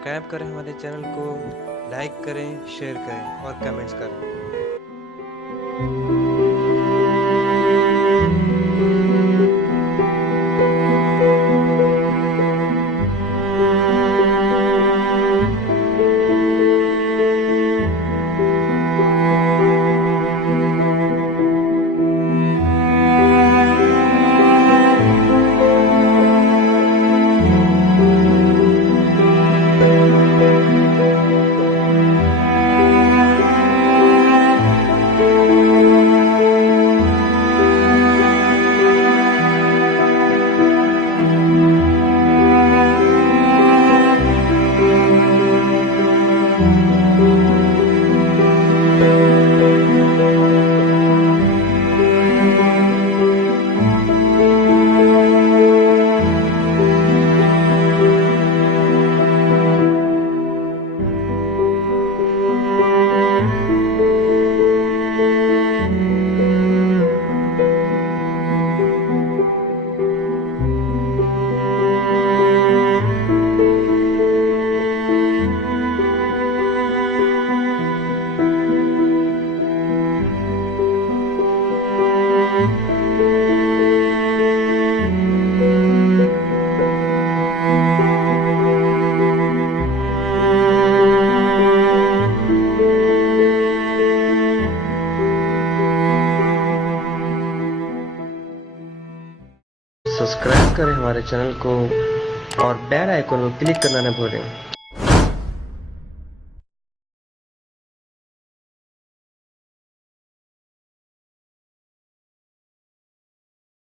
Subscribe करें हमारे channel को, लाइक करें, शेयर करें और कमेंट्स करें। सब्सक्राइब करें हमारे चैनल को और बेल आइकन को क्लिक करना न भूलें।